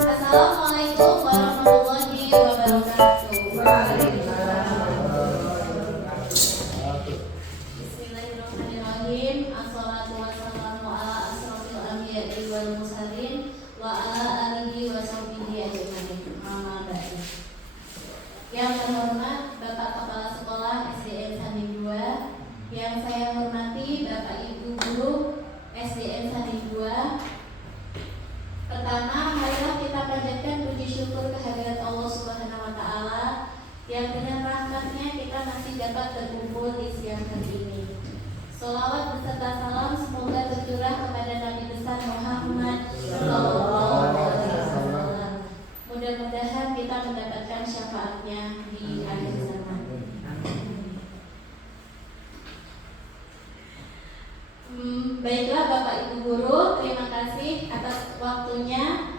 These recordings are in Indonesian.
Assalamualaikum warahmatullahi wabarakatuh. Bismillahirrahmanirrahim. Assalatu wassalamu ala asrofil anbiya'i wal mursalin wa ala alihi wa sahbihi ajmain. Amma ba'du. Yang terhormat Bapak Kepala Sekolah SDN Sanding 2, yang saya hormati Bapak Ibu Guru SDN Sanding 2. Pertama, marilah kita panjatkan puji syukur kehadirat Allah Subhanahu wa Ta'ala yang dengan rahmatnya kita masih dapat berkumpul di siang hari ini. Sholawat beserta salam semoga tercurah kepada Nabi besar Muhammad Sallallahu Alaihi Wasallam. Mudah-mudahan kita mendapatkan syafaatnya di akhir zaman. Baiklah Bapak Ibu Guru, terima kasih atas waktunya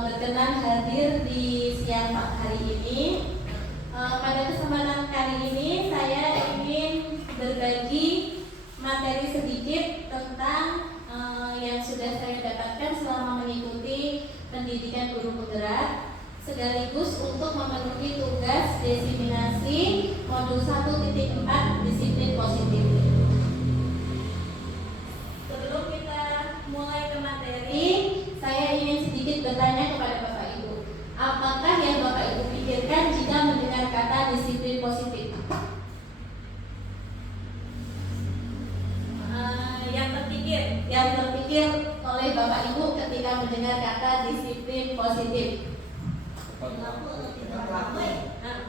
berkenan hadir di siang hari ini. Pada kesempatan kali ini saya ingin berbagi materi sedikit tentang yang sudah saya dapatkan selama mengikuti pendidikan guru penggerak, sekaligus untuk memenuhi tugas desiminasi modul 1.4 disiplin positif. Mulai ke materi, saya ingin sedikit bertanya kepada Bapak Ibu. Apakah yang Bapak Ibu pikirkan jika mendengar kata disiplin positif? Yang terpikir oleh Bapak Ibu ketika mendengar kata disiplin positif?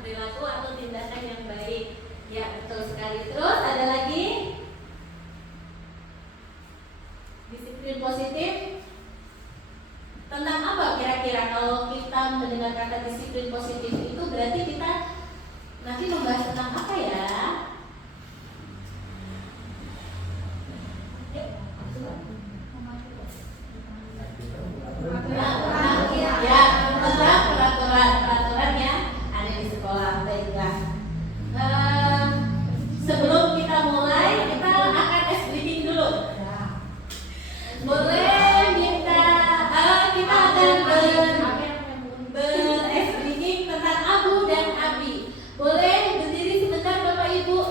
Perilaku atau tindakan yang baik. Ya, betul sekali. Terus ada lagi? Disiplin positif tentang apa kira-kira? Kalau kita mendengar kata disiplin positif itu berarti kita nanti membahas tentang apa ya? Tentang peraturan yang ada di sekolah. Baiklah. Sebelum kita mulai, kita akan ice breaking dulu. Boleh minta kita akan ber-ice breaking tentang Abu dan Abi. Boleh berdiri sebentar Bapak Ibu.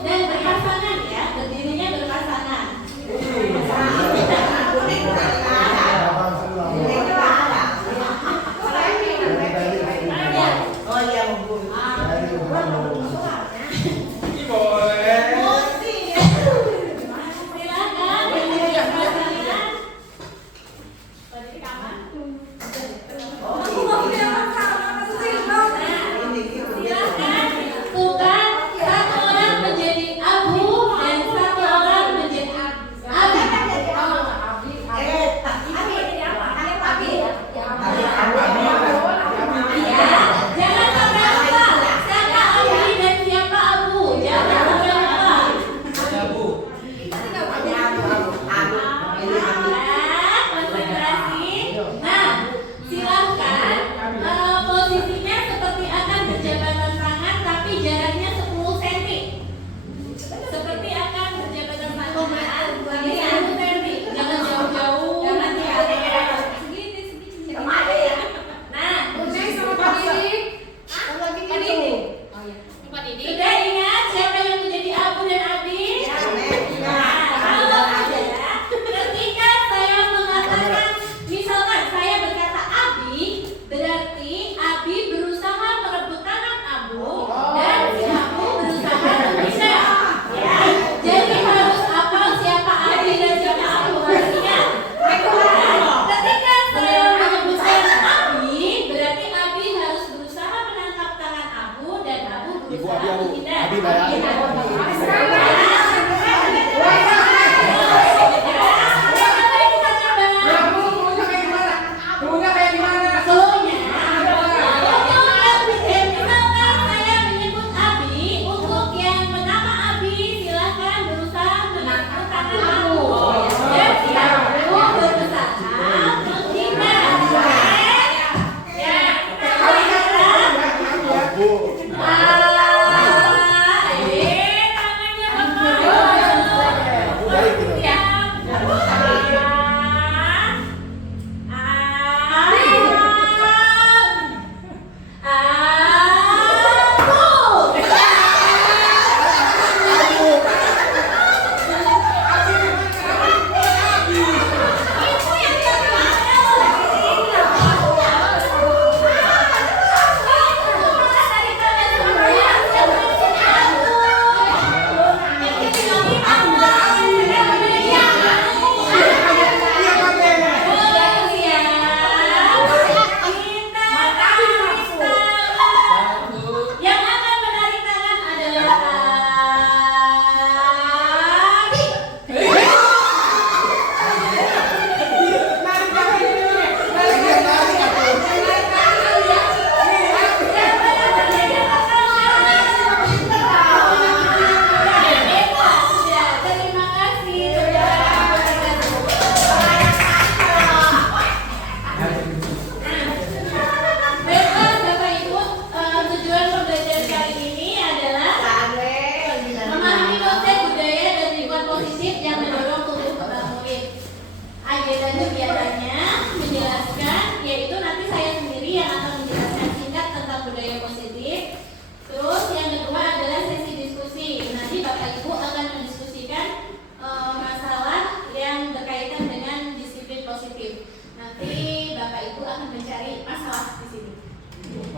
mencari masalah di sini.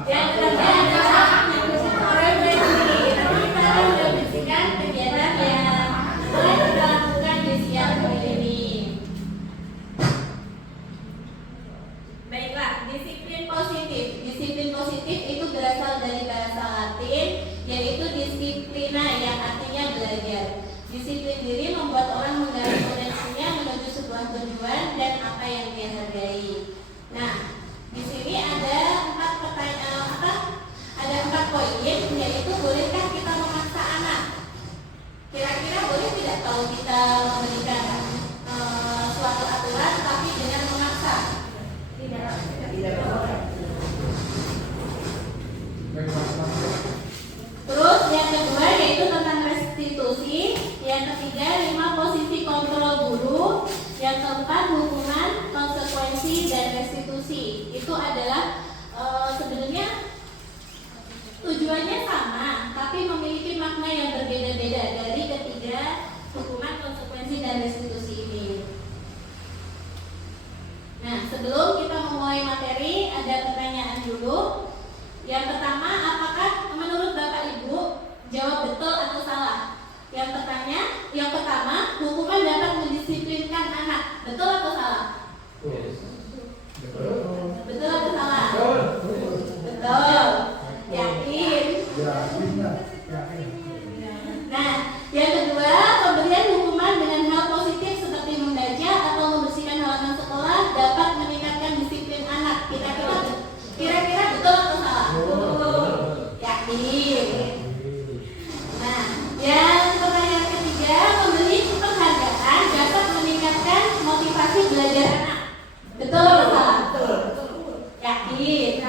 Yang ketiga adalah refleksi. Nanti kita akan mendiskusikan kegiatan yang boleh kita lakukan di siang hari ini. Baiklah, disiplin positif. Disiplin positif itu berasal dari bahasa Latin, yaitu disiplina yang artinya belajar. Disiplin diri membuat orang menggali potensinya menuju sebuah tujuan dan apa yang dia hargai. Nah, di sini ada 4 pertanyaan ada 4 poin, yaitu bolehkah kita memaksa anak? Kira-kira boleh tidak kalau kita memberikan suatu aturan tapi dengan memaksa? Tidak boleh. Terus yang kedua yaitu tentang restitusi. Yang ketiga 5 posisi kontrol guru. Yang keempat hukuman, konsekuensi, dan restitusi. Itu adalah sebenarnya tujuannya sama, tapi memiliki makna yang berbeda-beda dari ketiga hukuman, konsekuensi, dan restitusi ini. Nah, sebelum kita memulai materi, ada pertanyaan dulu. Yang pertama, apakah menurut Bapak Ibu jawab betul atau salah? Yang pertama, hukuman dapat mendisiplinkan anak. Betul atau salah? Betul atau salah? Betul. Yakin? Nah, yang kedua, pemberian hukuman dengan hal positif seperti membaca atau membersihkan halaman sekolah dapat meningkatkan disiplin anak. Kira-kira betul atau salah? Yakin? Nah, yang pertanyaan ketiga, memberi penghargaan dapat meningkatkan motivasi belajar anak. Betul atau salah? Yakin?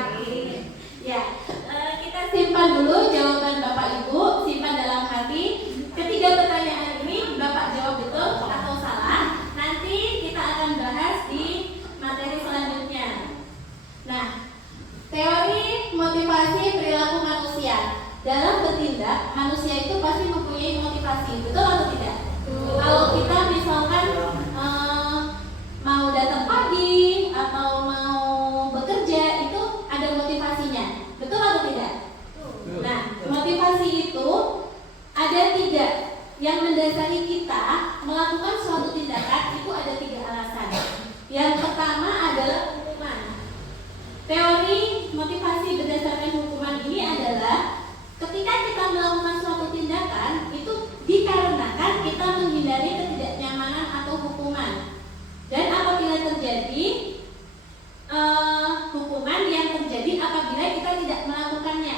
Ya, kita simpan dulu jawaban Bapak Ibu, simpan dalam hati. Ketiga pertanyaan ini Bapak jawab betul atau salah. Nanti kita akan bahas di materi selanjutnya. Nah, teori motivasi perilaku manusia. Dalam bertindak, manusia itu pasti mempunyai motivasi. Betul atau tidak? Kalau kita misalkan mau datang pagi atau mau bekerja, itu ada motivasinya. Betul atau tidak? Nah, motivasi itu ada 3 yang mendasari kita melakukan suatu tindakan. Itu ada 3 alasan. Yang pertama adalah hukuman. Teori motivasi berdasarkan hukuman ini adalah ketika kita melakukan suatu tindakan itu dikarenakan kita menghindari ketidaknyamanan atau hukuman. Dan apabila terjadi hukuman yang terjadi apabila kita tidak melakukannya.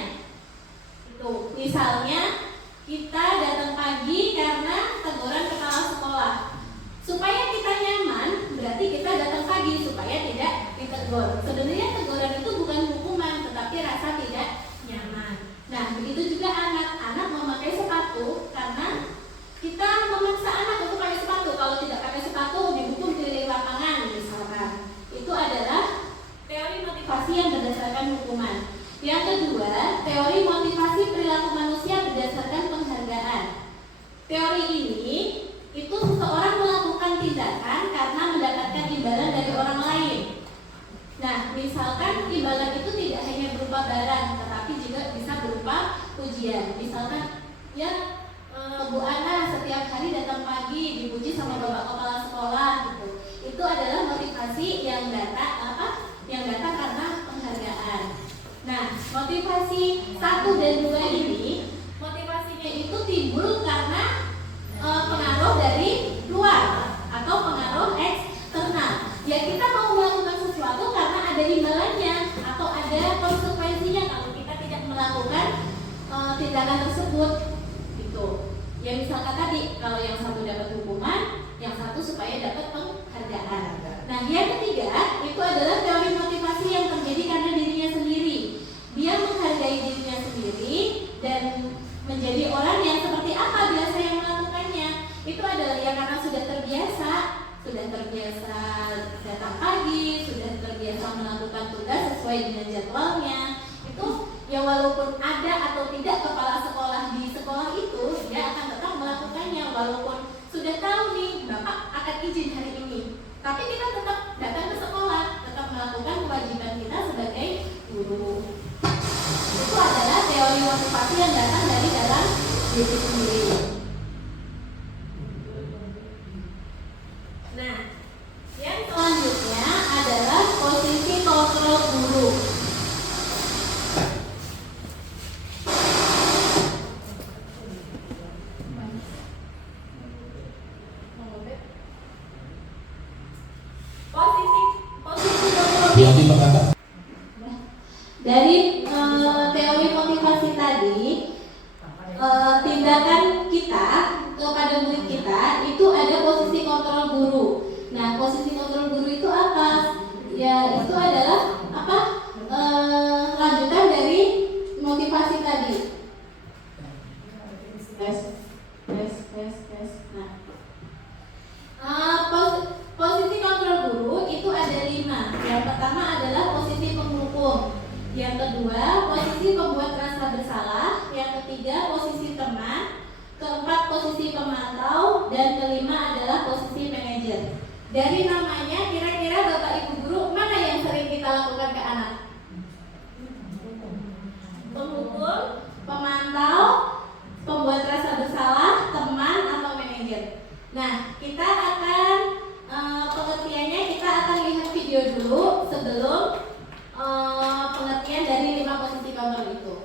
Itu misalnya kita datang pagi karena teguran kepala sekolah. Supaya kita nyaman, berarti kita datang pagi supaya tidak ditegur. Sebenarnya teguran itu bukan hukuman, tetapi rasa tidak nyaman. Nah, begitu juga anak-anak memakai sepatu karena kita memaksa anak untuk pakai sepatu. Kalau tidak pakai sepatu dihukum keliling lapangan misalkan. Itu adalah teori motivasi yang berdasarkan hukuman. Yang kedua, teori motivasi perilaku manusia berdasarkan penghargaan. Teori ini itu seseorang melakukan tindakan karena mendapatkan imbalan dari orang lain. Nah, misalkan imbalan itu tidak hanya berupa barang, tetapi juga bisa berupa pujian. Misalkan, ya Bu Ana setiap hari datang pagi dipuji sama Bapak Kepala Sekolah gitu. Itu adalah motivasi yang datang karena penghargaan. Nah, motivasi 1 dan 2 ini motivasinya itu timbul karena pengaruh dari luar atau pengaruh eksternal. Ya, kita mau melakukan sesuatu karena ada imbalannya atau ada konsekuensinya kalau kita tidak melakukan tindakan tersebut. Gitu. Ya, misalkan tadi kalau yang satu dapat hukuman, yang satu supaya dapat penghargaan. Nah, yang ketiga itu adalah teori motivasi yang terjadi karena dirinya sendiri. Dia menghargai dirinya sendiri dan menjadi orang yang seperti apa biasa yang melakukannya. Itu adalah ya karena sudah terbiasa datang pagi, sudah terbiasa melakukan tugas sesuai dengan jadwalnya. Itu ya walaupun ada atau tidak kepala sekolah di sekolah itu, dia akan tetap melakukannya walaupun sudah tahu nih Bapak akan izin hari ini. Tapi kita tetap datang ke sekolah, tetap melakukan melakukan kewajiban kita sebagai guru. Itu adalah teori motivasi yang datang dari dalam diri sendiri. Nah, yang selanjutnya adalah posisi kontrol guru. Dari teori motivasi tadi, tindakan kita kepada murid kita itu ada posisi kontrol guru. Nah, posisi kontrol guru itu apa? Ya, itu adalah apa? Lanjutan dari motivasi tadi. Posisi kontrol guru itu ada 5. Yang pertama adalah posisi penghukum. Yang kedua, posisi pembuat rasa bersalah. Yang ketiga, posisi teman. Keempat, posisi pemantau. Dan kelima adalah posisi manajer. Dari namanya, kira-kira Bapak Ibu guru mana yang sering kita lakukan ke anak? Penghukum, pemantau, pembuat rasa bersalah, teman, atau manajer. Nah, kita akan pengertiannya, kita akan lihat video dulu sebelum pengertian dari 5 posisi kontrol itu.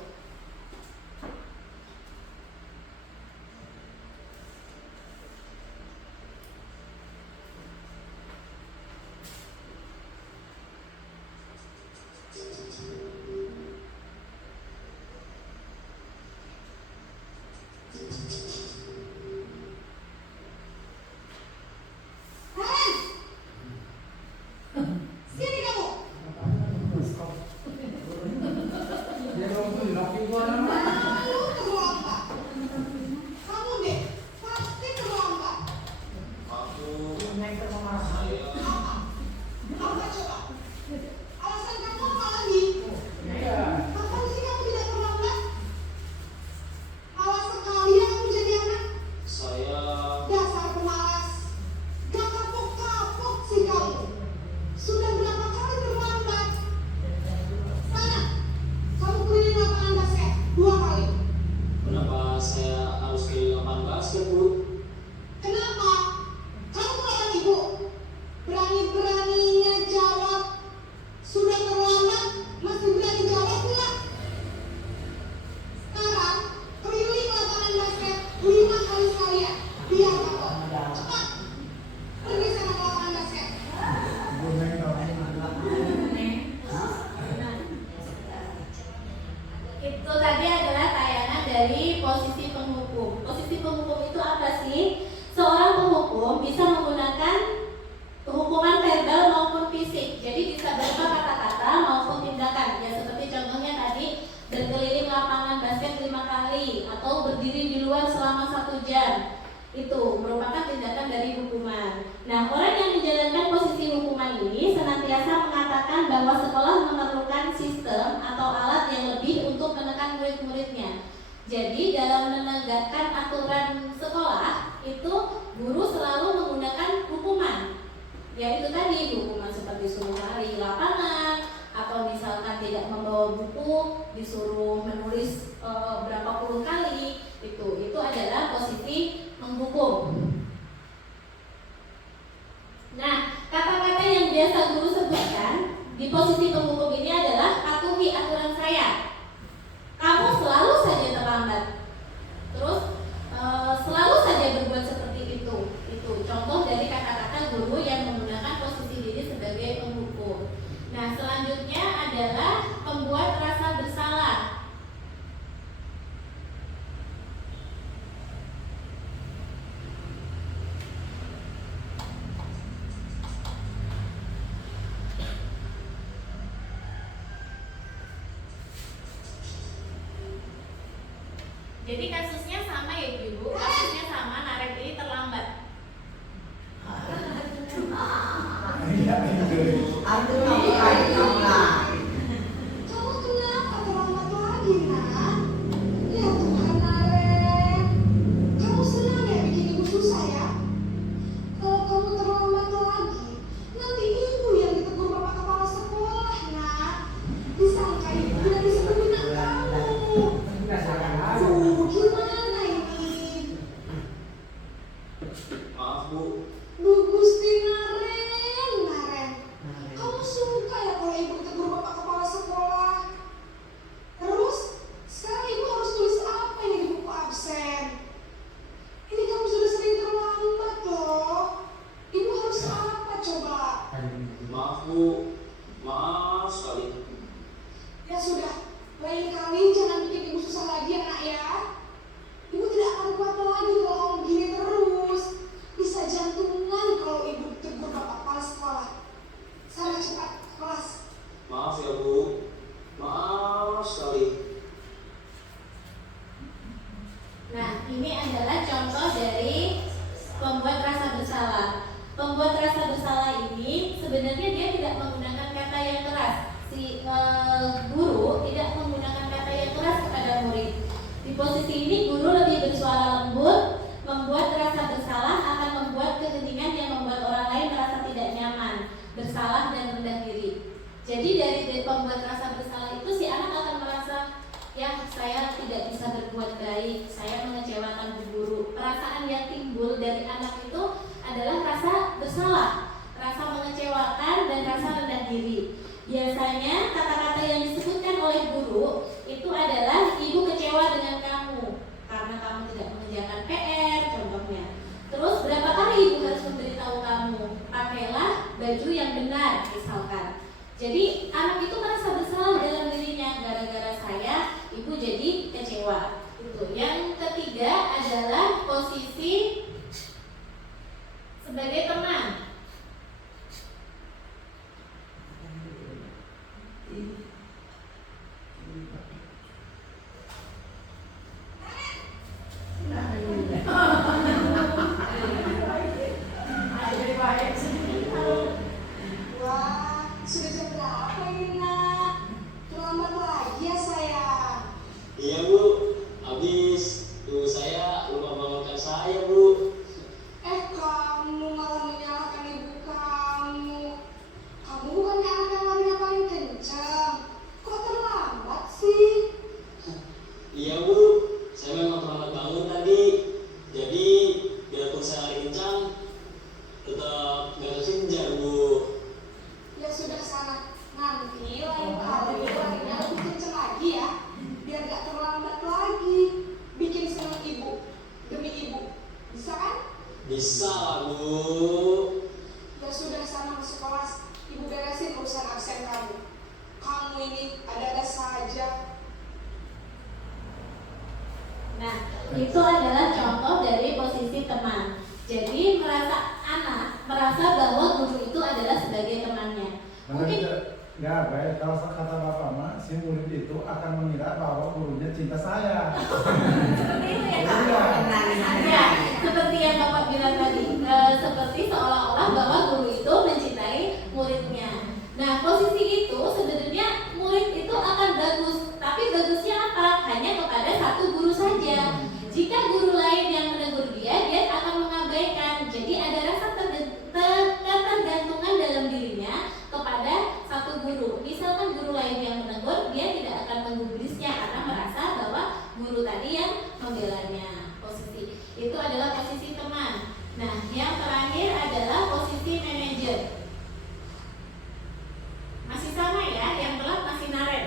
Jadi dalam menegakkan aturan sekolah itu guru selalu menggunakan hukuman. Ya itu tadi, hukuman seperti suruh lari lapangan, atau misalkan tidak membawa buku, disuruh menulis berapa puluh kali. Itu adalah posisi menghukum. Nah, kata-kata yang biasa guru sebutkan di posisi penghukum ini adalah patuhi aturan saya. Kamu selalu saja terlambat. Terus selalu saja berbuat seperti itu. Itu contoh dari kata-kata guru yang menggunakan posisi diri sebagai penghukum. Nah, selanjutnya adalah pembuat rasa bersalah. Jadi kasusnya sama ya Ibu, kasusnya sama, Narek ini terlambat. Kamu kenapa terlambat lagi, Nak? Ya Tuhan, Narek. Kamu senang ya bikin ibu susah ya? Kalau kamu terlambat lagi, nanti ibu yang ditegur Bapak Kepala Sekolah. ibu dan disebut anak kamu. Gimana ini? Maaf Bu, Bu Gusti Naren. Kamu suka ya kalau ibu ditegur bapak kepala sekolah? Terus, sekarang ibu harus tulis apa ini di buku absen? Ini kamu sudah sering terlambat loh. Ibu harus apa coba? maaf Bu, maaf sekali. Ya sudah, lain kali jangan bikin ibu susah lagi ya nak ya. Ibu tidak akan kuat lagi kalau kamu begini terus. Bisa jantungan kalau ibu ditegur bapak kepala sekolah. Sana cepat kelas. Maaf ya Bu, maaf sekali. Nah, ini adalah contoh dari pembuat rasa bersalah. Pembuat rasa bersalah ini sebenarnya dia tidak menggunakan kata yang keras. Si guru tidak menggunakan kata yang keras kepada murid. Di posisi ini guru lebih bersuara lembut. Membuat rasa bersalah akan membuat keheningan yang membuat orang lain merasa tidak nyaman, bersalah dan rendah diri. Jadi dari pembuat rasa bersalah itu si anak akan merasa, ya saya tidak bisa berbuat baik, saya mengecewakan bu guru. Perasaan yang timbul dari anak itu adalah rasa bersalah, rasa mengecewakan dan rasa rendah diri. Biasanya kata-kata yang disebutkan oleh guru itu adalah ibu kecewa dengan kamu karena kamu tidak mengerjakan PR contohnya. Terus berapa kali ibu harus memberitahu kamu, pakailah baju yang benar misalkan. Jadi anak itu merasa bersalah dalam dirinya, gara-gara saya ibu jadi kecewa. Itu. Yang ketiga adalah posisi sebagai teman. Wah, sudah jam berapa ini nak? Terlambat lagi ya sayang. Iya Bu, habis ibu saya lupa bangunkan saya Bu. Kamu malah menyalahkan ibu kamu. Kamu bukannya anak yang larinya paling kencang. Kok terlambat sih? Iya Bu, saya memang terlambat bangun tadi. Jadi biarpun saya lari kencang, tetap gak kekejar Bu. Ya sudah sana. Nanti lain kali larinya lebih kencang lagi ya. Biar gak terlambat lagi. Bikin senang ibu. Demi ibu. Bisa kan? Bisa lah Bu. Ya sudah sana masuk kelas. Ibu beresin urusan absen kamu. Kamu ini ada-ada saja. Nah, itu adalah contoh dari posisi teman. Jadi anak merasa bahwa guru itu adalah sebagai temannya. Mungkin Ya baik, kalau kata Bapak mah, si murid itu akan mengira bahwa gurunya cinta saya. seperti itu ya Kak? Ya, seperti yang Bapak bilang tadi, seperti seolah-olah bahwa guru itu mencintai muridnya. Nah, posisi itu sebenarnya murid itu akan bagus, tapi bagusnya apa? Hanya kepada satu guru saja. Jika guru lain yang menegur dia akan mengabaikan. Jadi ada rasa ketergantungan dalam dirinya kepada satu guru. Misalkan guru lain yang menegur, dia tidak akan menggubrisnya karena merasa bahwa guru tadi yang membelanya. Posisi itu adalah posisi teman. Nah, yang terakhir adalah posisi manajer. Masih sama ya, yang telat masih Naren.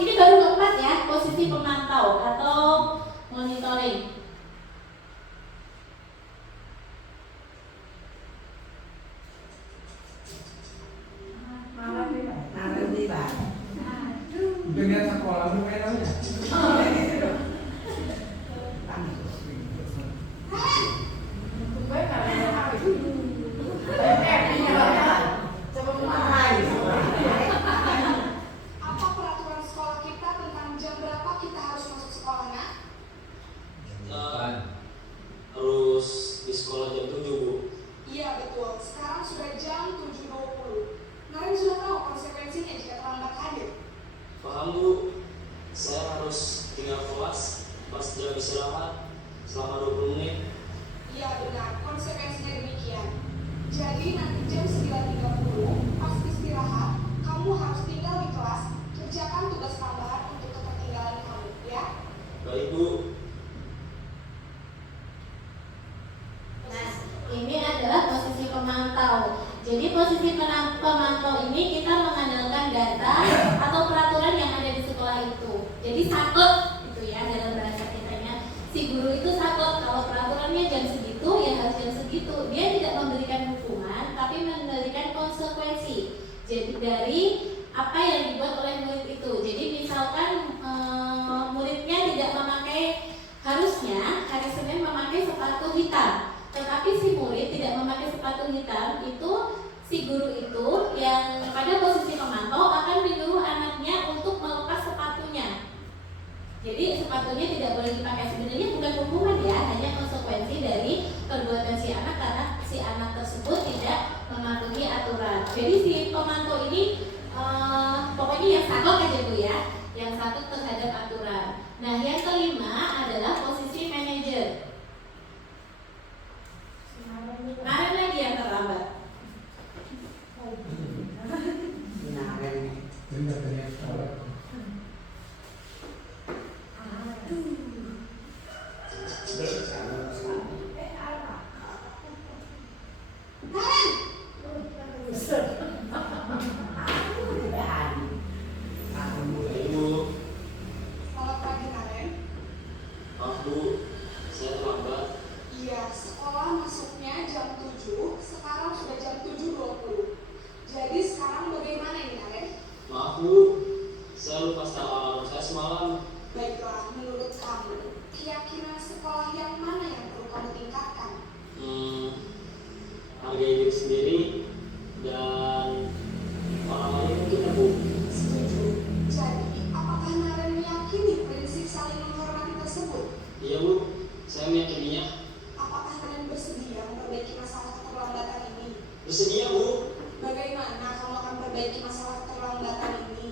Ini baru keempat ya, posisi pemantau atau monitoring. Dengan sekolah lu kayaknya. Apa peraturan sekolah kita tentang jam berapa kita harus masuk sekolahnya? Harus di sekolah jam 7 Bu. Iya betul, sekarang sudah jam 7.20. Naren sudah tahu konsekuensinya jika terlambat hadir. Paham Bu, saya harus dari apa yang dibuat oleh murid itu. Jadi misalkan muridnya tidak memakai, harusnya hari Senin memakai sepatu hitam, tetapi si murid tidak memakai sepatu hitam, itu si guru itu yang pada posisi pemantau akan menyuruh anaknya untuk melepas sepatunya. Jadi sepatunya tidak boleh dipakai. Sebenarnya bukan hukuman ya, hanya konsekuensi dari perbuatan si anak karena si anak tersebut tidak mematuhi aturan. Jadi si pemantau ini pokoknya yang sakok aja Bu ya, yang sakok terhadap aturan. Nah yang kelima adalah posisi manajer. Kemarin lagi yang terlambat. Ibu, Selamat pagi Naren. maaf Bu, saya terlambat. Iya, sekolah masuknya jam 7, sekarang sudah jam 7.20. Jadi sekarang bagaimana ini Naren? Maaf Bu, saya lupa setel alarm saya semalam. Baiklah, menurut kamu, keyakinan sekolah yang mana yang perlu kamu tingkatkan? Hargai diri sendiri dan orang lain mungkin ya Bu. Setuju. Jadi, apakah Naren meyakini prinsip saling menghormati tersebut? Iya Bu, saya meyakininya. Apakah Naren bersedia memperbaiki masalah keterlambatan ini? Bersedia Bu. Bagaimana kamu akan memperbaiki masalah keterlambatan ini?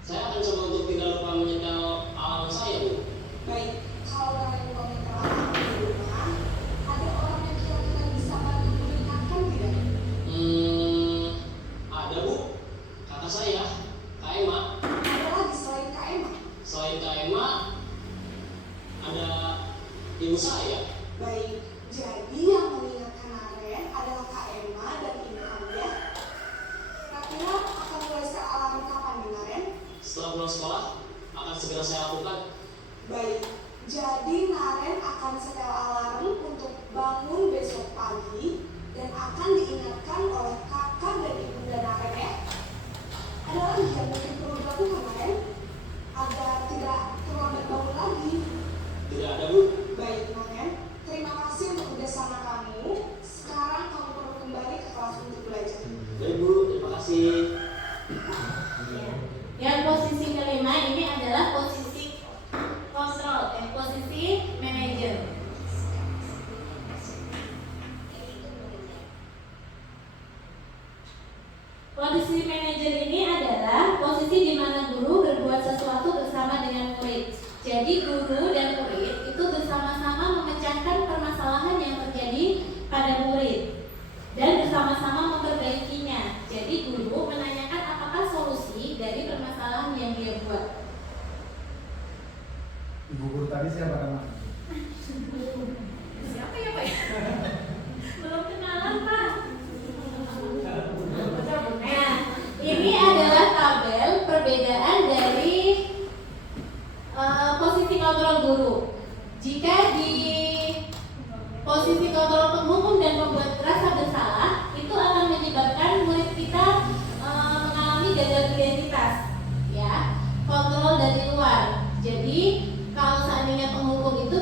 Saya akan coba untuk tidak lupa menyetel alarm saya Bu. Baik, kalau Naren mau menyetel alarm di rumah, ada orang yang kira-kira bisa bantu mengingatkan tidak? Ada Bu, kakak saya, Kak Emma. Ada lagi selain Kak Emma? Selain Kak Emma, ada ibu saya. Baik, jadi yang mengingatkan Naren adalah Kak Emma dan ibu kamu ya. Kira-kira akan mulai setel alarm kapan nih Naren? Setelah pulang sekolah, akan segera saya lakukan. Baik, jadi Naren akan setel alarm untuk bangun besok pagi dan akan diingatkan oleh kakak dan ibunda Naren ya. Ada lagi yang mungkin perlu dilakukan Naren agar tidak terlambat bangun lagi. Tidak ada Bu. Baik Naren, terima kasih untuk kerjasama kamu. Sekarang kamu perlu kembali ke kelas untuk belajar. Baik Bu, terima kasih. Yang posisi kelima ini adalah posisi kontrol, posisi manajer. Posisi manajer ini adalah posisi di mana guru berbuat sesuatu bersama dengan murid. Jadi guru dan murid itu bersama-sama memecahkan permasalahan yang terjadi pada murid dan bersama-sama memperbaikinya. Jadi guru menanyakan apakah solusi dari permasalahan yang dia buat. Ibu guru tadi siapa namanya? Siapa ya Pak? Belum kenalan Pak. Nah, ini adalah tabel perbedaan dari posisi kontrol guru. Jika di posisi kontrol penghukum dan pembuat rasa bersalah, itu akan menyebabkan murid kita mengalami gagal identitas, ya, kontrol dari luar. Jadi kalau seandainya penghukum itu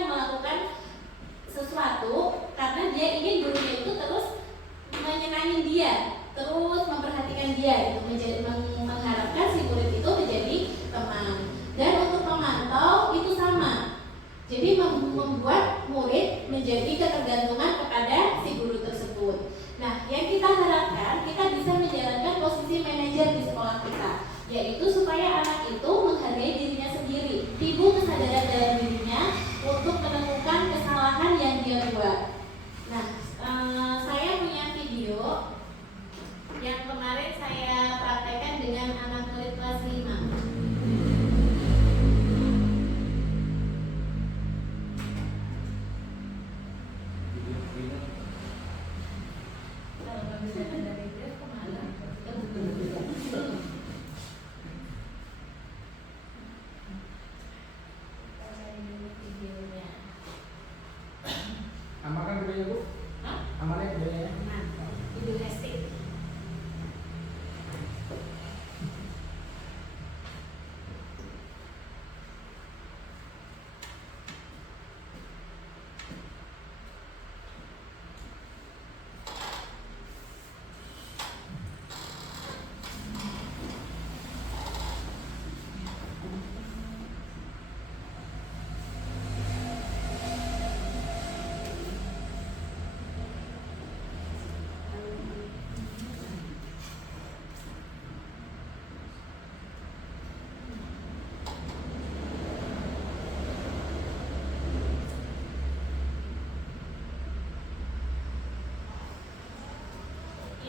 yang melakukan sesuatu karena dia ingin gurunya itu terus menyenangin dia, terus memperhatikan dia, itu menjadi mengharapkan si murid itu menjadi teman. Dan untuk pemantau itu sama, jadi membuat murid menjadi ketergantungan kepada si guru tersebut. Nah, yang kita harapkan kita bisa menjalankan posisi manajer di sekolah kita, yaitu supaya anak itu menghargai dirinya sendiri, timbul kesadaran dalam dirinya untuk menemukan kesalahan yang dia buat. Nah, saya punya video yang kemarin saya praktekkan dengan anak murid kelas 5. Amalkan videonya Bu? Hah? Amalkan videonya. Nah, video nesting.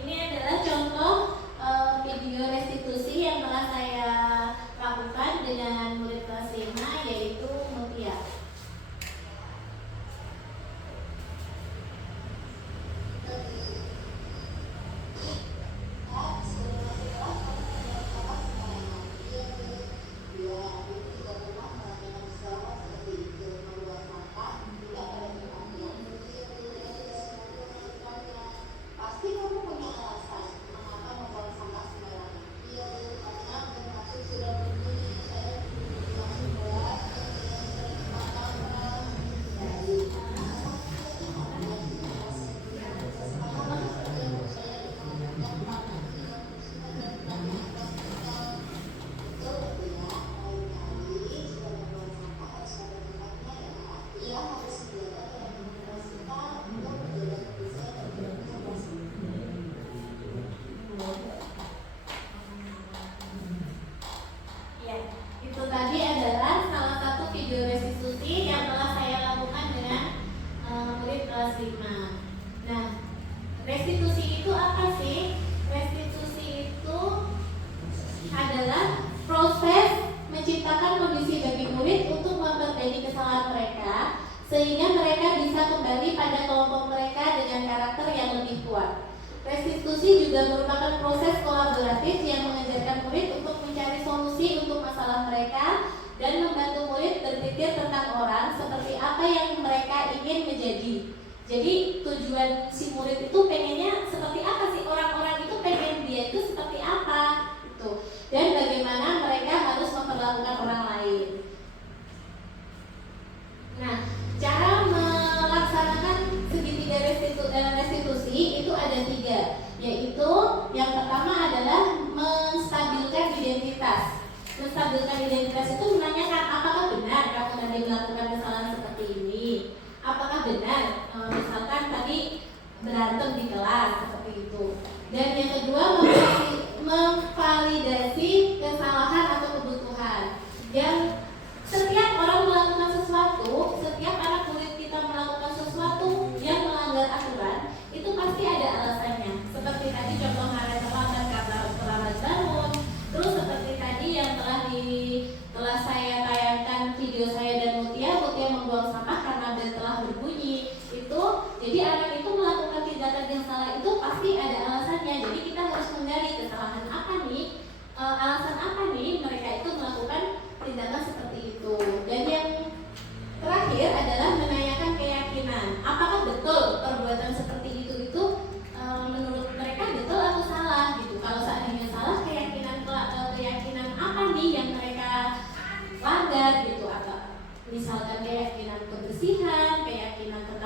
Ini adalah contoh video restitusi yang telah saya lakukan dengan murid kelas 5, yaitu Mutia. Pasti kamu punya alasan mengapa membuang sampah sembarangan. Iya, karena bermaksud sudah begini, saya langsung buat Ya, itu tadi adalah salah satu video restitusi yang telah saya lakukan dengan murid kelas 5. Nah, restitusi itu apa sih? Restitusi itu adalah proses menciptakan kondisi bagi murid untuk memperbaiki kesalahan mereka sehingga mereka bisa kembali pada kelompok mereka dengan karakter yang lebih kuat. Restitusi juga merupakan proses kolaboratif yang mengajarkan murid untuk mencari solusi untuk masalah mereka dan membantu murid berpikir tentang orang seperti apa yang mereka ingin menjadi. Jadi tujuan si murid itu pengennya seperti apa sih, orang-orang itu pengen dia itu seperti apa gitu. Dan bagaimana mereka harus memperlakukan orang lain. Nah, cara melaksanakan segitiga restitusi itu ada 3, yaitu yang pertama adalah menstabilkan identitas. Menstabilkan identitas itu menanyakan apakah benar kamu tadi melakukan kesalahan seperti ini, apakah benar misalkan tadi berantem di kelas seperti itu. Dan yang kedua, memvalidasi kesalahan atau kebutuhan. Yang setiap orang melakukan sesuatu, setiap anak murid kita melakukan sesuatu yang melanggar aturan, itu pasti ada alasannya. Seperti tadi contoh hari terlambat karena terlambat bangun. Terus seperti tadi yang telah saya tayangkan video saya dan Mutia membuang sampah karena bel telah berbunyi. Itu jadi anak itu melakukan tindakan yang salah itu pasti ada alasannya. Jadi kita harus menggali kesalahan apa nih, alasan apa nih mereka itu melakukan tindakan seperti itu. Dan yang terakhir adalah menanyakan keyakinan. Apakah betul perbuatan seperti itu menurut mereka betul atau salah gitu. Kalau seandainya salah, keyakinan apa nih yang mereka langgar gitu, atau misalkan keyakinan kebersihan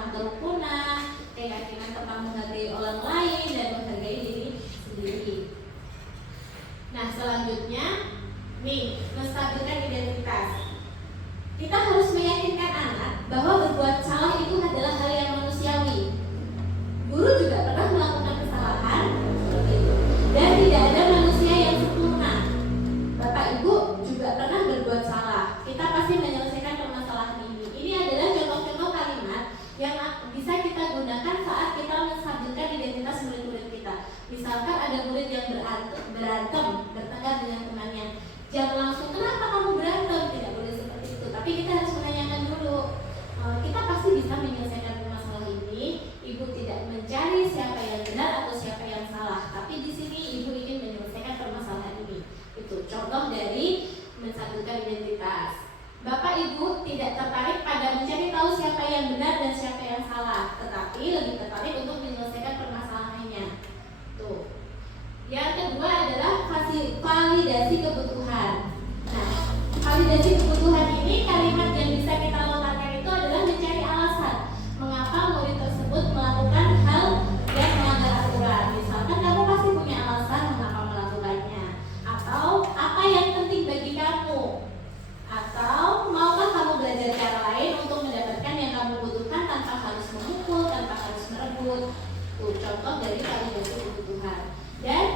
tentang kerukunan, keyakinan tentang menghargai orang lain dan menghargai diri sendiri. Nah, selanjutnya nih, menstabilkan identitas. Kita harus meyakinkan anak bahwa berbuat salah itu adalah hal yang manusiawi. Guru juga pernah melakukan kesalahan seperti itu. Dan tidak ada manusia yang sempurna. Bapak Ibu juga pernah berbuat salah. Kita pasti menyelesaikan permasalahan ini. Ini adalah contoh-contoh kalimat yang bisa kita gunakan saat kita menstabilkan identitas murid-murid kita. Misalkan ada murid yang berantem, bertengkar dengan temannya. Jangan langsung, kenapa kamu berantem? Tidak boleh seperti itu. Tapi kita harus menanyakan dulu. Kita pasti bisa menyelesaikan masalah ini. Ibu tidak mencari siapa yang benar atau siapa yang salah. Tapi di sini ibu ingin menyelesaikan permasalahan ini. Itu contoh dari menstabilkan identitas. Bapak Ibu tidak tertarik pada mencari tahu siapa yang benar dan siapa yang salah, tetapi lebih tertarik untuk menyelesaikan permasalahannya. Tuh. Yang kedua adalah validasi kebutuhan. Nah, validasi kebutuhan ini kalimat yang bisa kita lontarkan itu adalah mencari alasan mengapa murid tersebut melakukan hal yang melanggar aturan. Misalkan kamu pasti punya alasan mengapa melakukannya, atau apa yang penting bagi kamu, atau maukah kamu belajar cara lain untuk mendapatkan yang kamu butuhkan tanpa harus memukul, tanpa harus merebut. Tuh, contoh dari validasi kebutuhan. Dan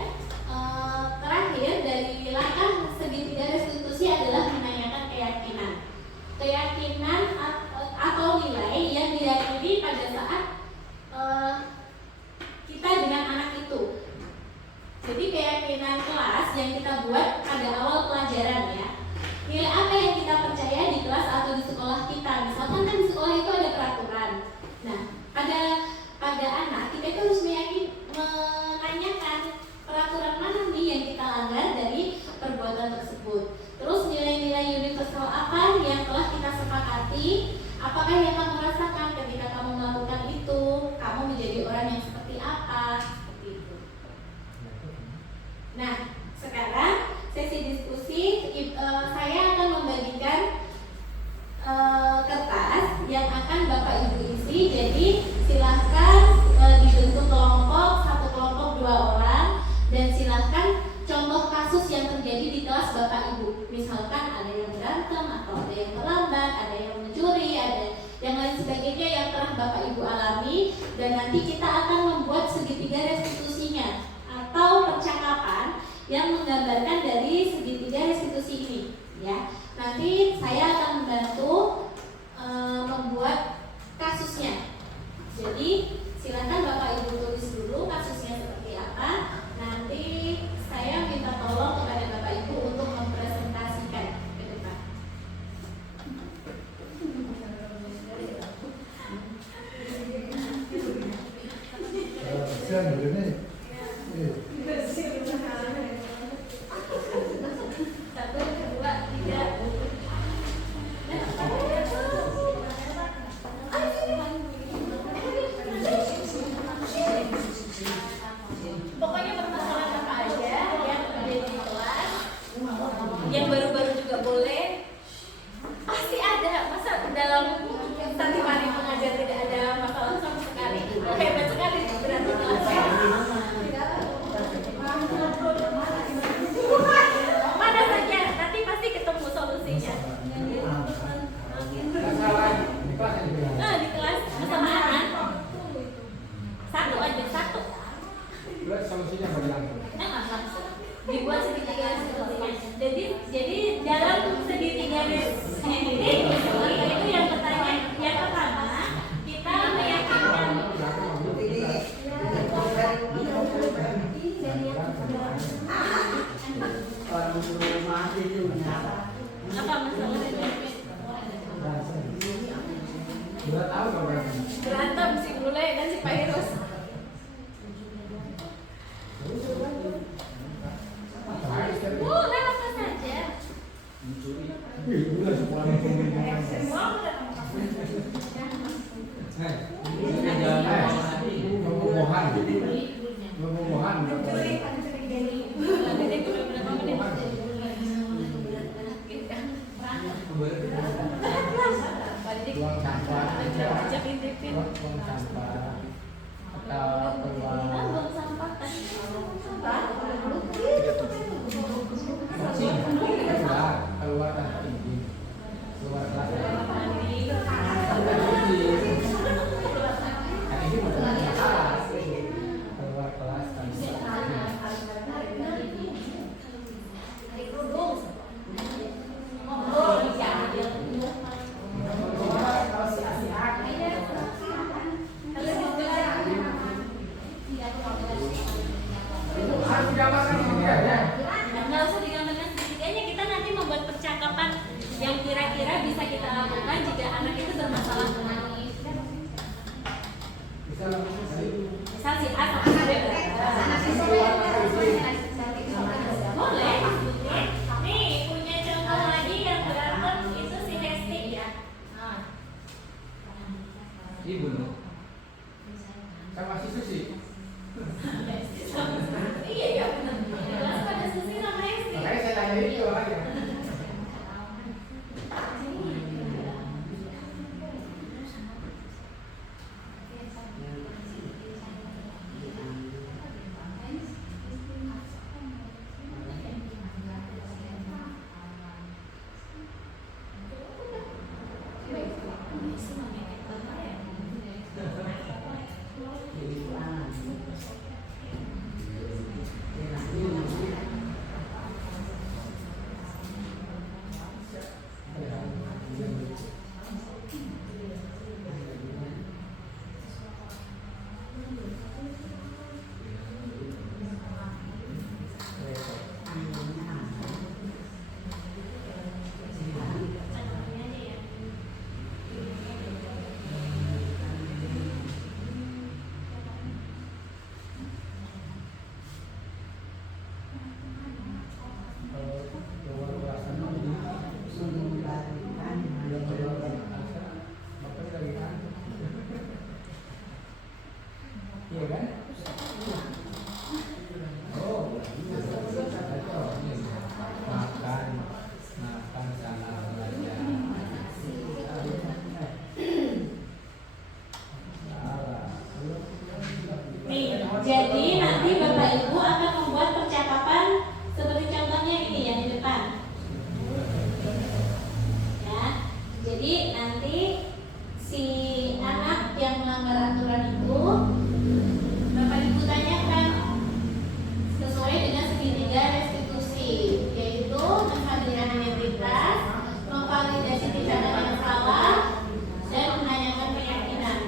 terakhir dari langkah segitiga restitusi adalah menanyakan keyakinan. Keyakinan atau nilai yang diyakini pada saat kita dengan anak itu. Jadi keyakinan kelas yang kita buat pada awal pelajaran ya. Nilai apa yang kita percaya di kelas atau di sekolah kita. Misalkan kan di sekolah itu ada peraturan. Nah, pada anak kita itu harus menanyakan peraturan mana nih yang kita langgar dari perbuatan tersebut. Terus nilai-nilai universal apa yang telah kita sepakati? Apakah yang kamu rasakan ketika kamu melakukan itu? Kamu menjadi orang yang seperti apa? Seperti itu. Nah, sekarang sesi diskusi saya akan membagikan kertas yang akan Bapak Ibu isi. Jadi silahkan dibentuk kelompok, satu kelompok 2 orang, dan silahkan contoh kasus yang terjadi di kelas Bapak Ibu. Misalkan ada yang berantem, atau ada yang terlambat, ada yang mencuri, ada yang lain sebagainya yang pernah Bapak Ibu alami. Dan nanti kita akan membuat segitiga restitusinya atau percakapan yang menggambarkan dari segitiga restitusi ini ya. Nanti saya akan membantu membuat kasusnya. Jadi silakan Bapak Ibu tulis dulu kasusnya seperti apa. Nanti saya minta tolong kepada Bapak Ibu untuk mempresentasikan ke depan. Siap begini. Satu, dua, tiga. Pokoknya permasalahan apa aja yang terjadi di kelas, yang baru-baru juga boleh. Pasti ada, masa dalam Santiwani mengajar tidak ada masalah sama sekali. Hebat sekali berarti kelasnya. Mana saja, nanti pasti ketemu solusinya. Nah, di kelas bersamaan. Satu aja, satu. Solusinya bagaimana? Nah, langsung dibuat segitiga solusinya. Jadi dalam segitiga ini itu yang pertanyaan yang pertama kita meyakinkan apa masalahnya? Berantem si Bule dan si Pairus. Apa saja? buang sampah atau keluar buang sampah kan. keluar tanpa izin, keluar kelas tanpa izin, kan ini bukan masalah, keluar kelas tanpa izin. Harus digambarkan sedikitnya. Nggak usah digambarkan sedikitnya, kita nanti membuat percakapan yang kira-kira bisa kita lakukan jika anak itu bermasalah menangis. Bisa langsung dari Misal si A sama si B boleh. Nih punya contoh lagi yang berantem itu si Hesti ya. Nah, ibu loh. Sama si Susi. iya benar. Jelas pada Susi sama Hesti. Makanya saya tanya itu aja. Iya kan? Oh, makan sana belajar. Nih, jadi nanti Bapak Ibu akan membuat percakapan seperti contohnya ini yang di depan. Ya, jadi nanti si anak yang melanggar aturan itu Bapak Ibu tanyakan sesuai dengan segitiga restitusi, yaitu menghadirkan identitas, memvalidasi tindakan yang salah, dan menanyakan keyakinan.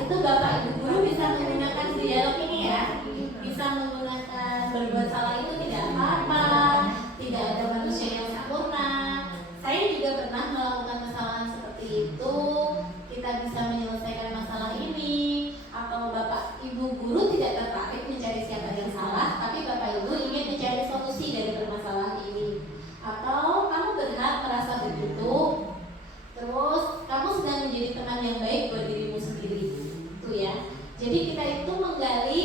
itu Bapak Ibu guru bisa menggunakan dialog ini ya. Bisa menggunakan berbuat salah itu tidak apa-apa, tidak ada manusia yang sempurna. Saya juga pernah melakukan kesalahan seperti itu. Kita bisa menyelesaikan masalah ini. Atau Bapak Ibu guru tidak tertarik mencari siapa yang salah, tapi Bapak Ibu ingin mencari solusi dari permasalahan ini. Atau kamu berhak merasa begitu, terus kamu sedang menjadi teman yang baik buat dirimu sendiri. Itu ya. Jadi kita itu menggali,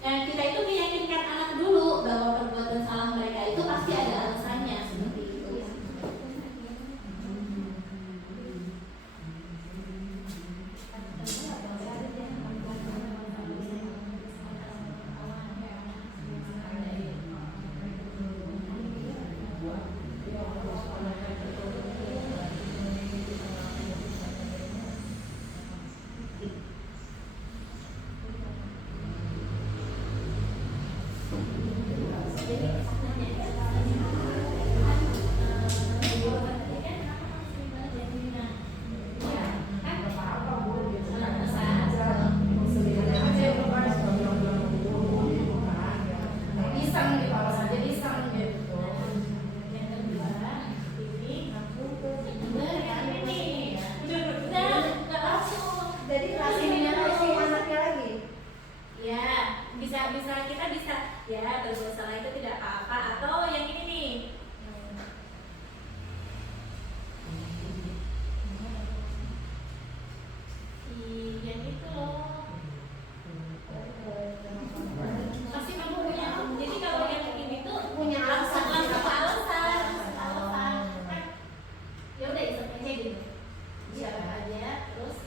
kita itu meyakinkan anak dulu bahwa perbuatan salah mereka itu pasti ada alasannya, seperti itu. Berbuat salah itu tidak apa-apa. Atau yang ini nih, yang itu loh, pasti kamu punya. Jadi kalau yang ini tuh punya alasan kan, ya udah iseng aja gitu, siapa aja, terus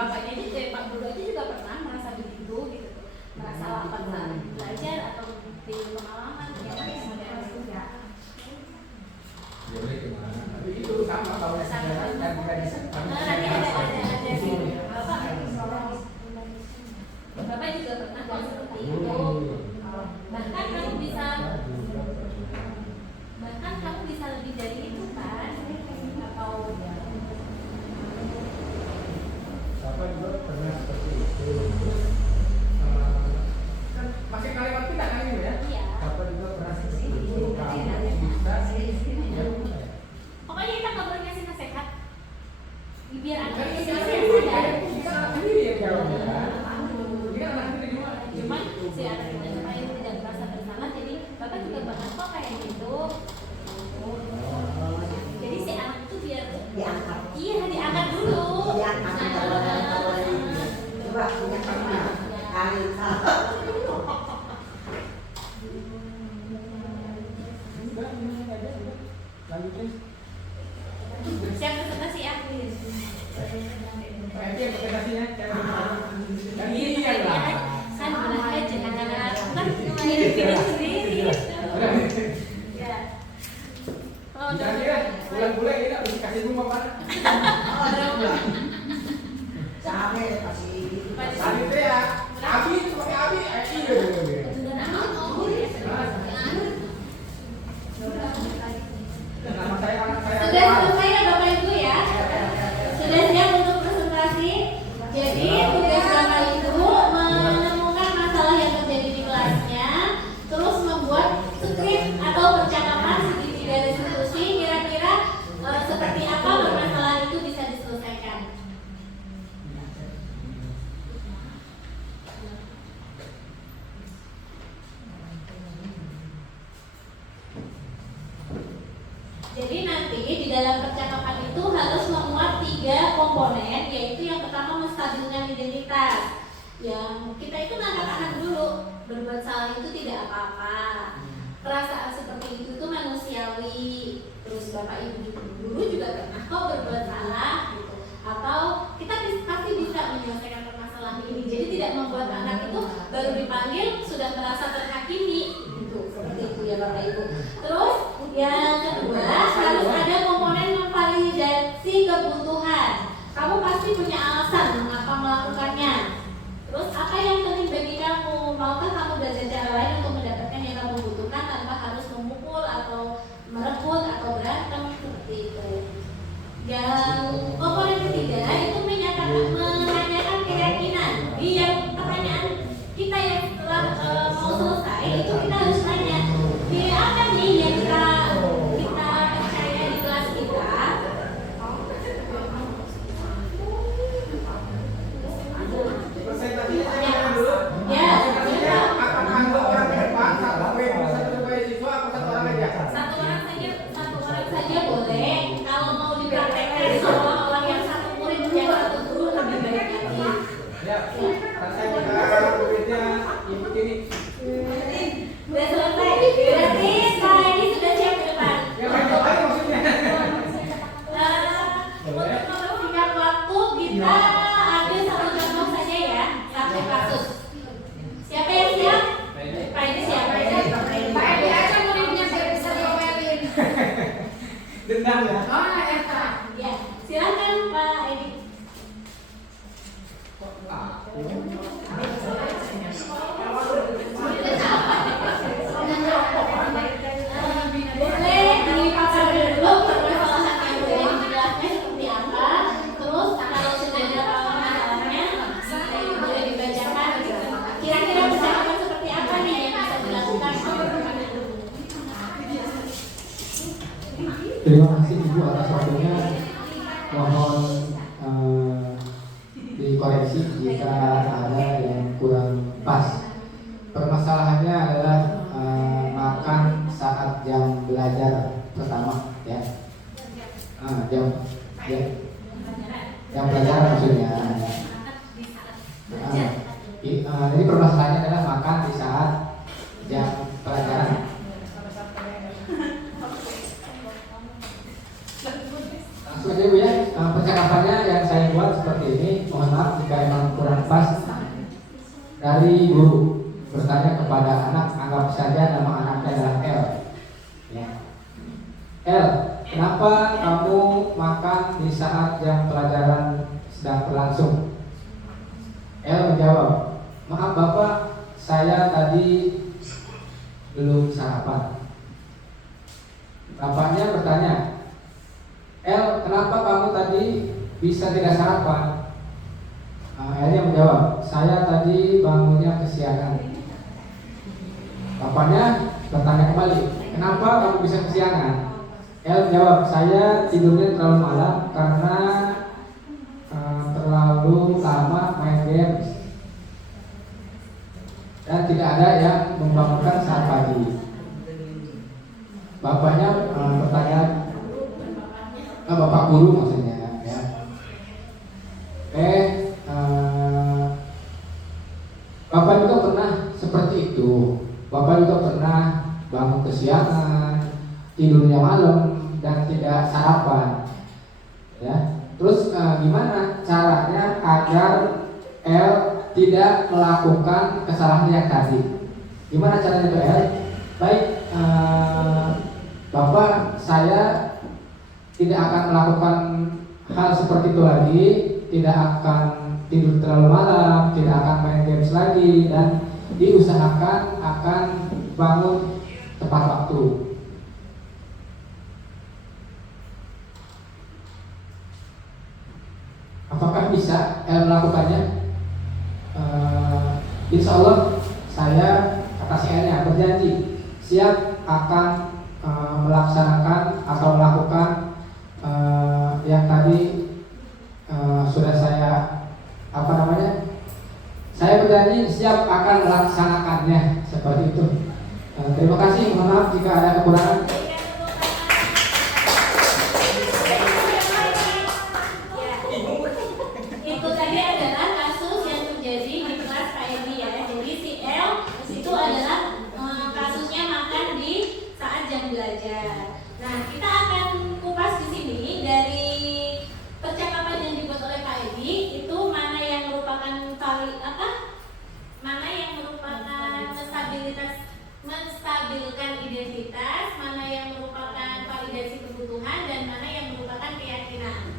bapaknya juga, Pak Guru aja juga pernah merasa begitu gitu tuh, merasa lapar saat belajar atau di pengalaman yang ya. Jadi gimana? Tapi itu sama kalau misalnya kan Bapak juga pernah kok seperti itu. Bahkan kamu bisa lebih dari itu kan? Atau Bapak juga pernah seperti itu. kan masih kalimat kita kan ini ya. iya. Bapak juga pernah seperti itu. Kamu bisa Pokoknya kita nggak boleh ngasih nasihat. Biar anak Kan kita kita sadar. kita sendiri yang jawabnya kan. Ini kan anak kita gimana? Cuman si anak kita supaya tidak merasa bersalah, jadi bapak juga pernah kok kayak gitu. Jadi si anak itu biar diangkat. iya diangkat dulu. Diangkat coba punya pernah kali salah. lanjutin. Siap presentasi ya. Pak Edi yang presentasinya kan iya lah. Kan benar aja jangan kan diri sendiri. Ya. Oh, Nanti kan bulan-bulan ini harus dikasih rumah mana? Sampai kasih Tadi teh ya, Abi itu pakai Abi, iya. Nama saya anak saya. Sudah selesai ya Bapak Ibu ya? Sudah siap untuk presentasi? Jadi tugas Bapak Ibu menemukan masalah yang terjadi di kelasnya, terus membuat skrip atau percakapan segitiga diskusi kira-kira seperti apa permasalahan itu bisa diselesaikan. Jadi nanti di dalam percakapan itu harus memuat 3 komponen, yaitu yang pertama menstabilkan identitas. Yang kita itu anak-anak dulu, berbuat salah itu tidak apa-apa. Perasaan seperti itu tuh manusiawi. Terus Bapak Ibu guru juga pernah kok berbuat salah gitu. Atau kita pasti bisa menyelesaikan permasalahan ini. Jadi tidak membuat anak itu baru dipanggil sudah merasa terhakimi gitu. Seperti itu ya Bapak Ibu. Terus yang kedua harus ada komponen memvalidasi kebutuhan. Kamu pasti punya alasan mengapa melakukannya. Terus apa yang penting bagi kamu? Maukah kamu belajar cara lain untuk mendapatkan yang kamu butuhkan tanpa harus memukul atau merebut atau berantem seperti itu. Yang komponen ketiga itu menanyakan keyakinan. Di yang pertanyaan kita yang setelah mau selesai itu kita harus tanya, pilih apa nih yang kita percaya di kelas kita? Presentasinya saya yang dulu. Ya, Presentasinya akan ada orang ke depan, satu sebagai siswa atau satu orang aja. satu orang saja boleh. Kalau mau dipraktekkan seolah-olah yang satu murid yang satu guru lebih baik lagi. Ya, saya kita muridnya ibu ini. Udah selesai. Berarti sekarang ini sudah siap ke depan. Ya, main doa maksudnya. Untuk mempersingkat waktu kita ambil satu contoh saja ya, satu kasus. Siapa yang siap? Pak Edi siap. Pak Edi aja muridnya biar bisa diomelin. Dendam ya. Oh, ya Kak. Ya, silakan Pak Edi. Boleh dipaparkan dulu permasalahan yang boleh dijelaskan seperti apa. Terus kalau sudah ada permasalahannya, boleh dibacakan. Kira-kira percakapan seperti apa nih yang bisa dilakukan? Terima kasih Ibu atas waktunya. Mohon dikoreksi jika ada yang kurang pas. Permasalahannya adalah makan saat jam belajar pertama, ya. Jam belajar maksudnya. Jadi permasalahannya adalah makan di saat jam pelajaran. Langsung aja Bu ya, percakapannya yang saya buat seperti ini, mohon maaf jika emang kurang pas. Dari guru bertanya kepada anak, anggap saja nama anaknya adalah L. Ya. L, kenapa kamu makan di saat jam pelajaran sedang berlangsung? L menjawab, maaf Bapak, saya tadi belum sarapan. Bapaknya bertanya, L, kenapa kamu tadi bisa tidak sarapan? L-nya menjawab, saya tadi bangunnya kesiangan. Bapaknya bertanya kembali, kenapa kamu bisa kesiangan? L menjawab, saya tidurnya terlalu malam karena terlalu lama main game dan tidak ada yang membangunkan saat pagi. Bapaknya bertanya, Bapak guru maksudnya, ya. Bapak juga pernah seperti itu. Bapak juga pernah bangun kesiangan, tidurnya malam dan tidak sarapan. Ya. Terus gimana caranya agar L tidak melakukan kesalahan yang tadi? Gimana caranya itu L? Baik, Bapak, saya tidak akan melakukan hal seperti itu lagi, tidak akan tidur terlalu malam, tidak akan main games lagi, dan diusahakan akan bangun tepat waktu. Apakah bisa melakukannya? Insya Allah saya, kata si L-nya, berjanji siap akan melaksanakan atau melakukan yang tadi sudah saya saya berjanji siap akan melaksanakannya seperti itu. Terima kasih, mohon maaf jika ada kekurangan. Itu tadi adalah kasus yang terjadi di kelas KID ya. Jadi si L itu adalah kasusnya makan di saat jam belajar. Nah, kita akan kupas di sini dari percakapan yang dibuat oleh KID itu mana yang merupakan mana yang merupakan menstabilkan identitas, mana yang merupakan validasi kebutuhan, dan mana yang merupakan keyakinan.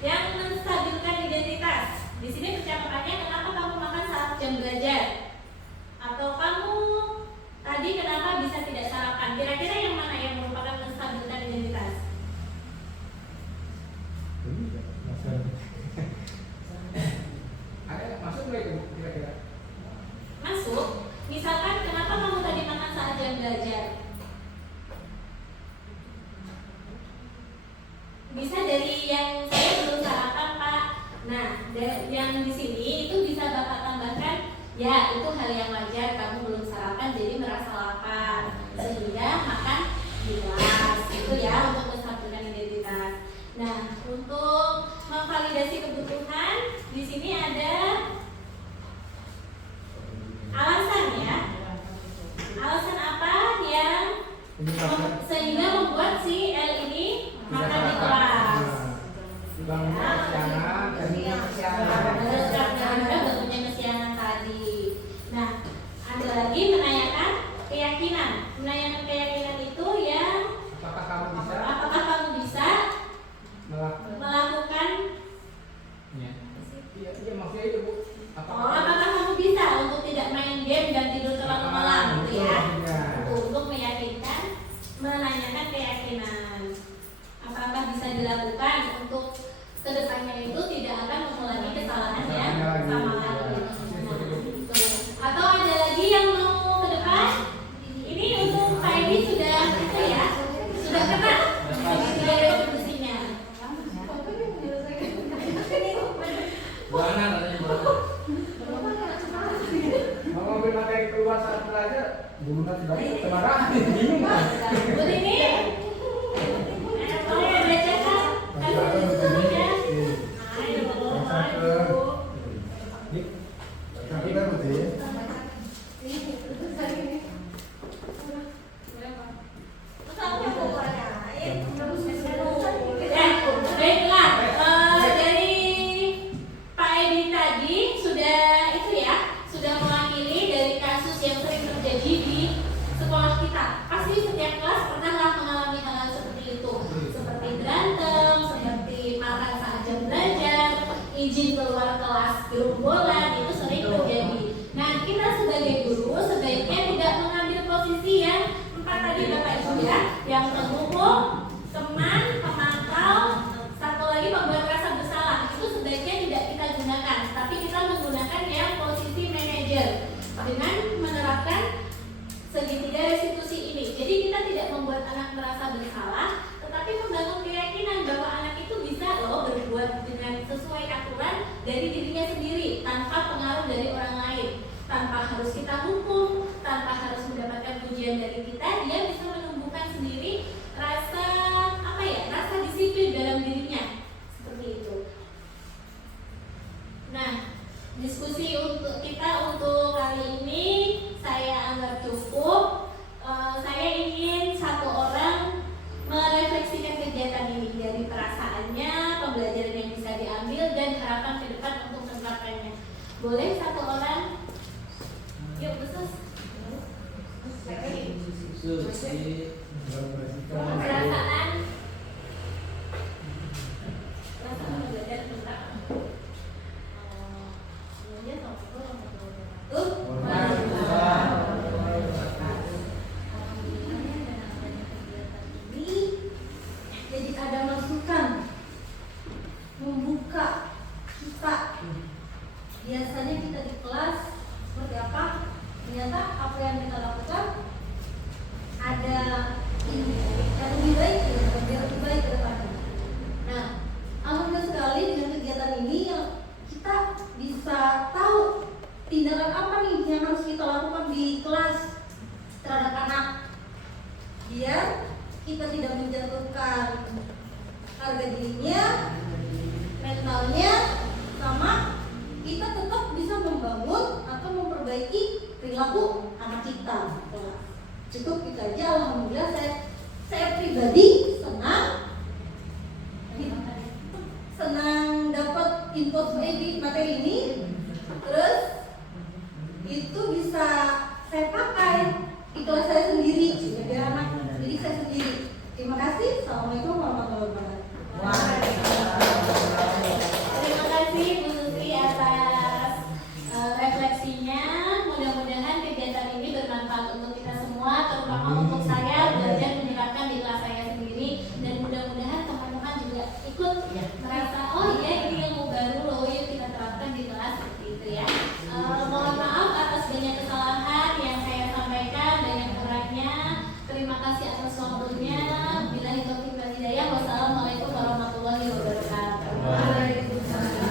Yang menstabilkan identitas, di sini percakapannya, kenapa kamu makan saat jam belajar? Atau kamu tadi kenapa bisa tidak sarapan? Kira-kira yang mana yang merupakan menstabilkan identitas? Ada masuk nggak itu kira-kira? Masuk. Misalkan kenapa kamu tadi makan saat jam belajar? Bisa dari yang saya belum sarapan Pak. Nah, yang di sini itu bisa Bapak tambahkan, ya itu hal yang wajar, kamu belum sarapan jadi merasa lapar sehingga makan di kelas. Itu ya untuk menstabilkan identitas. Nah, untuk memvalidasi kebutuhan di sini ada alasan ya. Alasan apa yang sehingga membuat si L ini makan di kelas? Bangunnya kesiangan, jadinya kesiangan. Bentuknya kesiangan tadi. Nah, ada lagi menanyakan keyakinan. Menanyakan keyakinan itu yang Apakah kamu bisa melakukan? Iya maksudnya itu Bu. Apakah kamu bisa untuk tidak main game dan tidur terlalu malam gitu ya? Untuk meyakinkan, menanyakan keyakinan. Apakah bisa dilakukan untuk kedepannya itu tidak akan mengulangi kesalahan yang sama lagi? Atau ada lagi yang mau ke depan? Ini untuk KID sudah itu ya, sudah kena tidak ada diskusinya. Buana katanya buana. Mau ngambil materi keluar saat belajar, gurunya tidak kemarahan, bingung kan? Bu ini, boleh bacakan kasus tersebutnya. Tapi kan betul. Baiklah, dari kelas gerombolan itu sering terjadi. Nah, kita sebagai guru sebaiknya tidak mengambil posisi yang empat tadi Bapak Ibu ya, yang penghukum, teman, pemantau, satu lagi membuat rasa bersalah. Itu sebaiknya tidak kita gunakan, tapi kita menggunakan yang posisi manajer dengan menerapkan segitiga restitusi ini. Jadi kita tidak membuat anak merasa bersalah, tetapi membangun keyakinan bahwa anak itu bisa loh berbuat dengan sesuai aturan dari dirinya sendiri tanpa pengaruh dari orang lain, tanpa harus kita hukum, tanpa harus mendapatkan pujian dari kita. Dia bisa menumbuhkan sendiri rasa rasa disiplin dalam dirinya seperti itu. Nah, diskusi untuk kita untuk kali ini saya anggap cukup. Saya ingin satu orang merefleksikan kegiatan ini dari perasaannya, pembelajaran yang bisa diambil, dan harapan ke depan untuk menerapkannya. Boleh satu orang? Yuk, khusus. Perasaan belajar tentang jadi ada masukan membuka kita. Biasanya kita di kelas seperti apa? Ternyata apa yang kita lakukan ada yang lebih baik, lebih baik ke depannya. Nah, alhamdulillah sekali dengan kegiatan ini yang kita bisa tahu tindakan apa nih yang harus kita lakukan di kelas terhadap anak, biar kita tidak menjatuhkan harga dirinya, mentalnya, sama kita tetap bisa membangun atau memperbaiki perilaku anak kita. Cukup itu aja. Alhamdulillah saya pribadi senang dapat info materi ini, terus itu bisa saya pakai di kelas saya sendiri sebagai anak didik saya sendiri. Terima kasih. Assalamualaikum warahmatullahi wabarakatuh. Terima kasih Bu Susi atas refleksinya. Mudah-mudahan kegiatan ini bermanfaat untuk kita semua, terutama untuk saya belajar menerapkan di kelas saya sendiri, dan mudah-mudahan teman-teman juga ikut merasa oh iya ini yang baru loh, yuk kita terapkan di kelas seperti itu ya. Mohon maaf atas banyak kesalahan yang saya sampaikan, banyak kurangnya. Terima kasih atas waktunya. Billahi taufiq wal hidayah. Wassalamualaikum warahmatullahi wabarakatuh. Waalaikumsalam.